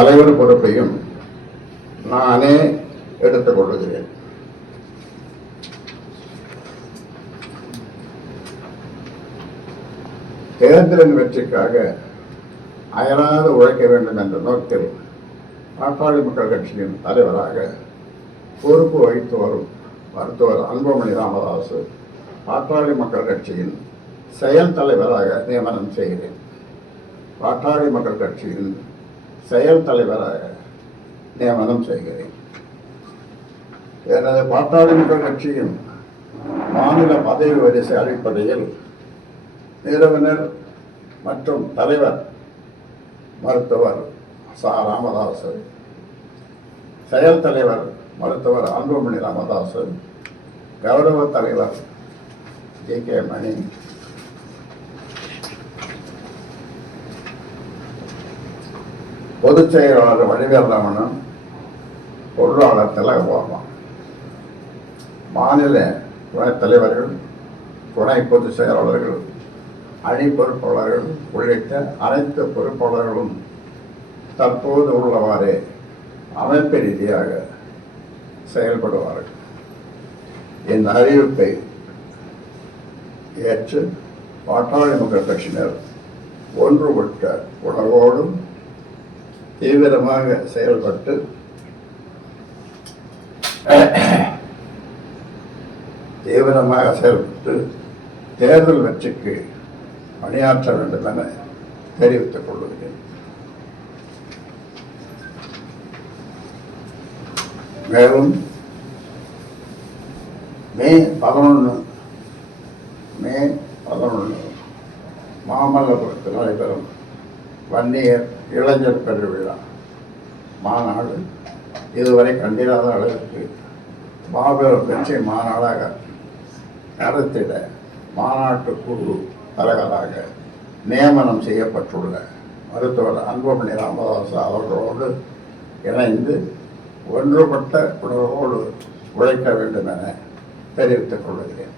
தலைவர் பொறுப்பையும் நானே எடுத்துக் கொள்கிறேன். தேர்தலின் வெற்றிக்காக அயராது உழைக்க வேண்டும் என்ற நோக்கில் பாட்டாளி மக்கள் கட்சியின் தலைவராக பொறுப்பு வகித்து வரும் மருத்துவர் அன்புமணி ராமதாஸ் பாட்டாளி மக்கள் கட்சியின் செயல் தலைவராக நியமனம் செய்கிறேன். பாட்டாளி மக்கள் கட்சியின் செயல் தலைவராக நியமனம் செய்கிறேன். எனது பாட்டாளி மக்கள் கட்சியின் மாநில பதவி வரிசை அடிப்படையில் நிறுவனர் மற்றும் தலைவர் மருத்துவர் ச. ராமதாஸ், செயல் தலைவர் மருத்துவர் அன்புமணி ராமதாஸ், கௌரவ தலைவர் ஜி.கே. மணி, பொதுச் செயலாளர் வடிவேல் ரமணன், பொருளாளர் திலகபாமா, மாநில துணைத் தலைவர்கள், துணை பொதுச் செயலாளர்கள், அணி பொறுப்பாளர்கள் உள்ளிட்ட அனைத்து பொறுப்பாளர்களும் தற்போது உள்ளவாறே அமைப்பு ரீதியாக செயல்படுவார்கள். இந்த அறிவிப்பை ஏற்று பாட்டாளி மக்கள் கட்சியினர் ஒன்றுபட்ட உணர்வோடும் தீவிரமாக செயல்பட்டு தேர்தல் வெற்றிக்கு பணியாற்ற வேண்டும் என தெரிவித்துக் கொள்கிறேன். மேலும் மே 11 மாமல்லபுரத்தில் நடைபெறும் வன்னியர் இளைஞர் பெருவிழா மாநாடு இதுவரை கண்டிராத அளவிற்கு மாபெரும் வெற்றி மாநாடாக நடத்திட மாநாட்டு குழு தலைவராக நியமனம் செய்யப்பட்டுள்ள மருத்துவர் அன்புமணி ராமதாஸ் அவர்களோடு இணைந்து ஒன்றுபட்ட உணர்வோடு உழைக்க வேண்டும் என தெரிவித்துக் கொள்கிறேன்.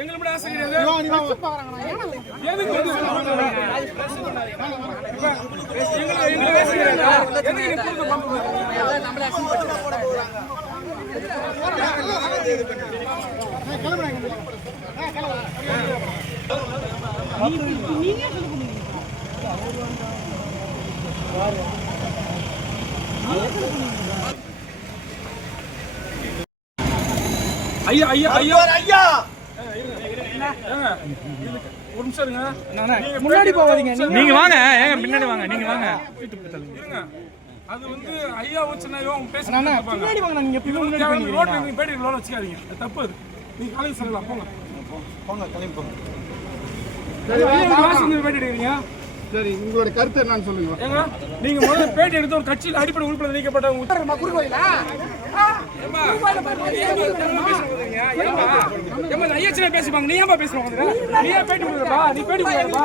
எங்களை ஆசைக்கிறது ஐயா ஐயா ஐயா ஐயா ஒரு நிமிஷம் இருங்க. முன்னாடி போகாதீங்க, நீங்க வாங்க. ஏங்க பின்னாடி வாங்க, நீங்க வாங்க. இருங்க, அது வந்து ஐயா வச்சுனாயோ பேசுறாங்க. பின்னாடி வாங்க, நீங்க பின்னாடி ரோட்ல நீங்க பேடி லோல வச்சுக்காதீங்க, அது தப்பு. அது நீங்க காலேஜ் சொல்லலாம், போங்க போங்க கிளம்பி போங்க. சரி, ஐயா வாசங்க பேடி எடுக்கிறீங்க. சரி, உங்களோட கருத்து என்னன்னு சொல்லுங்க. ஏங்க நீங்க முதல்ல பேட்டி எடுத்து ஒரு கட்சியில் அடிப்படை உறுப்பினர் நீக்கப்பட்டவங்க குறுக்கோயிலா ஐயா பேசுவாங்க. நீ ஏன்பா பேசுவாங்க? நீ ஏன் பேட்டி கொடுக்குறப்பா? நீ பேட்டி கொடுக்குறப்பா?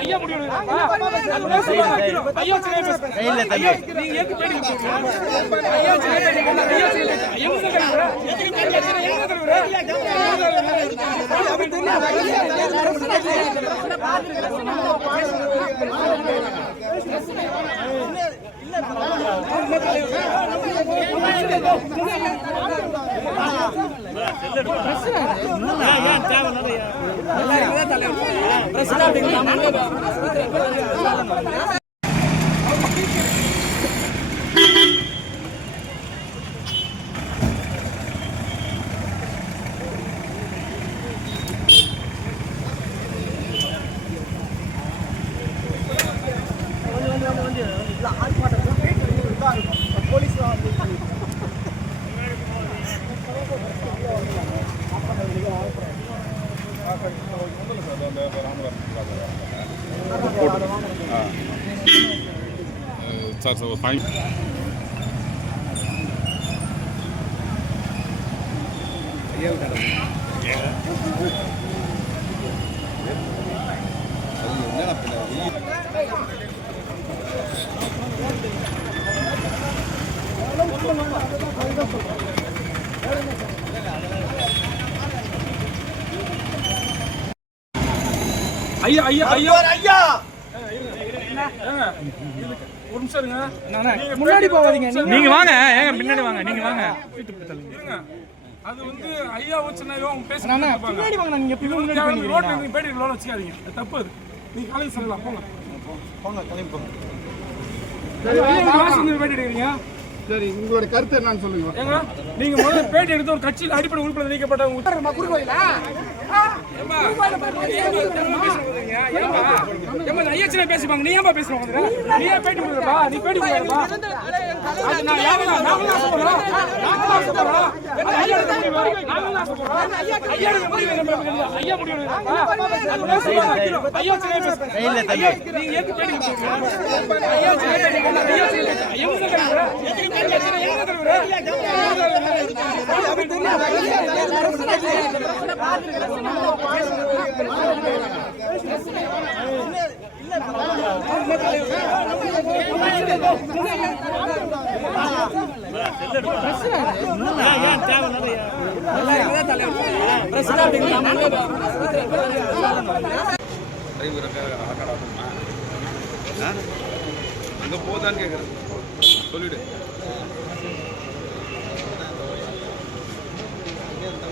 ஐயா முடிவு சார் ஃபைன். ஐயா ஐயா ஐயா ஐயா ஒரு நிமிஷம் இருங்க. முன்னாடி போகாதீங்க. நீங்க வாங்க, ஏங்க பின்னாடி வாங்க. நீங்க வாங்க. இருங்க. அது வந்து ஐயா வச்சுனாயோ அவங்க பேசுறாங்க. பின்னாடி வாங்க. நீங்க பின்னாடி ரோட்ல நீங்க பேட்டி ரோல வச்சுக்காதீங்க. அது தப்பு அது. நீங்க காலேஜ் சொல்லலாம் போங்க. கிளம்பி போங்க. ஐயா வாசிங்க பேட்டி எடுக்கிறீங்க. சரி, உங்களோட கருத்து என்னன்னு சொல்லுங்க. ஏங்க நீங்க முதல்ல பேட்டி எடுத்து ஒரு கட்சியில் அடிப்படை உறுப்பினர் நீக்கப்பட்டவங்க குறுக்கோயிலா ஐயா பேசிப்பாங்க. நீ ஏன்பா பேசுவாங்க? நீ ஏன் பேட்டி கொடுக்குறப்பா? நீ பேட்டி கொடுக்குறப்பா? அங்க போதான்னு கேக்குறேன், சொல்லிடு.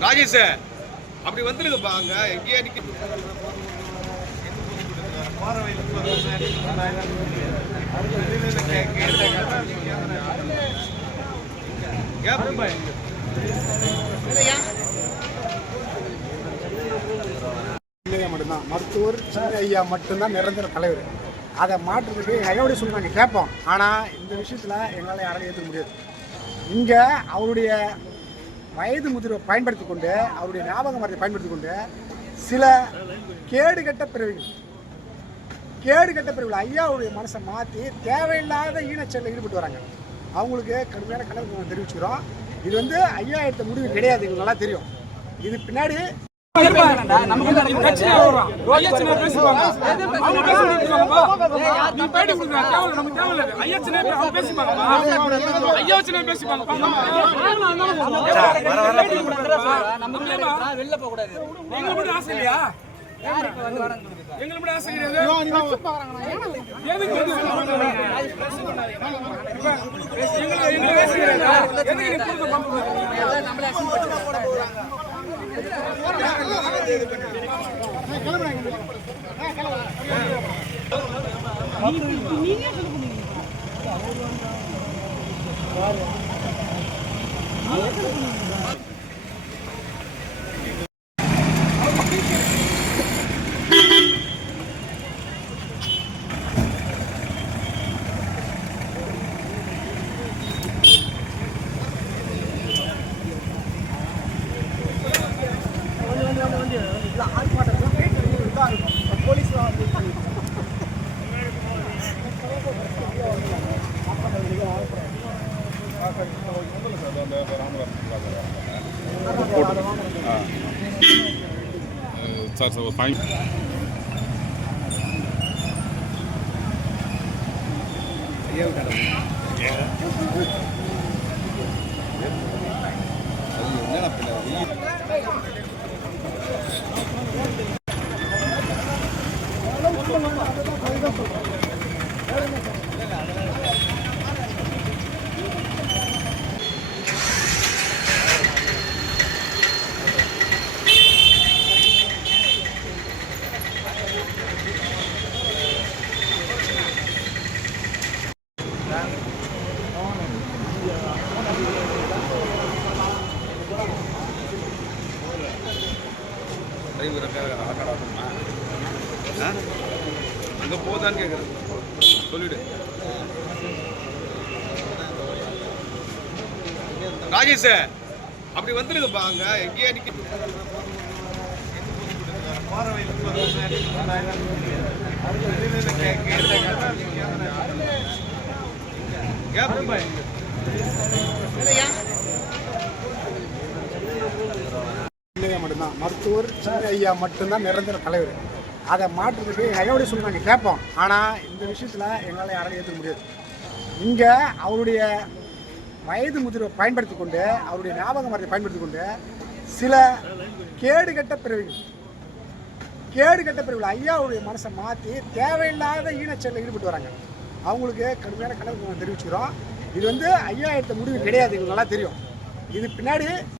ராஜேஷ் அப்படி வந்துருங்கப்பா, அங்க எங்கேயா நிக்க மட்டும்தான் மருத்துவர் சின்ன ஐயா மட்டும்தான் நிரந்தர தலைவர். அதை மாற்றுறதுக்கு ஐயாவுடைய சொல்லி நாங்கள் கேட்போம். ஆனால் இந்த விஷயத்தில் எங்களால் யாராலும் ஏற்றுக்க முடியாது. இங்கே அவருடைய வயது முதிர்வை பயன்படுத்தி கொண்டு, அவருடைய ஞாபக மரத்தை பயன்படுத்தி கொண்டு சில கேடுகட்ட பிரிவுகள் ஐயாவுடைய மனசை மாற்றி தேவையில்லாத ஈனச்செயலில் ஈடுபட்டு வராங்க. அவங்களுக்கு கடுமையான கணக்கு தெரிவிச்சுக்கிறோம். இது வந்து ஐயா எடுத்த முடிவு கிடையாது, எங்களுக்கு நல்லா தெரியும். இது பின்னாடி எங்களுக்கு ஆசை கிடையாது. Sir sir fine. அங்க போதான்னு கேக்குறேன், சொல்லிடு. ராஜேஷ் அப்படி வந்துருங்கப்பா, அங்க எங்கேயா நிக்க கேப் ஐயா மட்டும்தான், மருத்துவர் சின்ன ஐயா மட்டும்தான் நிரந்தர தலைவர். அதை மாற்றுறதுக்கு ஐயாவுடைய சொல்லி நாங்கள் கேட்போம். ஆனால் இந்த விஷயத்தில் எங்களால் யாராலும் ஏற்றுக்க முடியாது. இங்கே அவருடைய வயது முதிர்வை பயன்படுத்தி கொண்டு, அவருடைய ஞாபக மரத்தை பயன்படுத்தி கொண்டு சில கேடுகட்ட பிரிவுகள் ஐயாவுடைய மனசை மாற்றி தேவையில்லாத ஈனச்செயலில் ஈடுபட்டு வராங்க. அவங்களுக்கு கடுமையான கணக்கு தெரிவிச்சுக்கிறோம். இது ஐயா எடுத்த முடிவு கிடையாது, எங்களுக்கு நல்லா தெரியும். இது பின்னாடி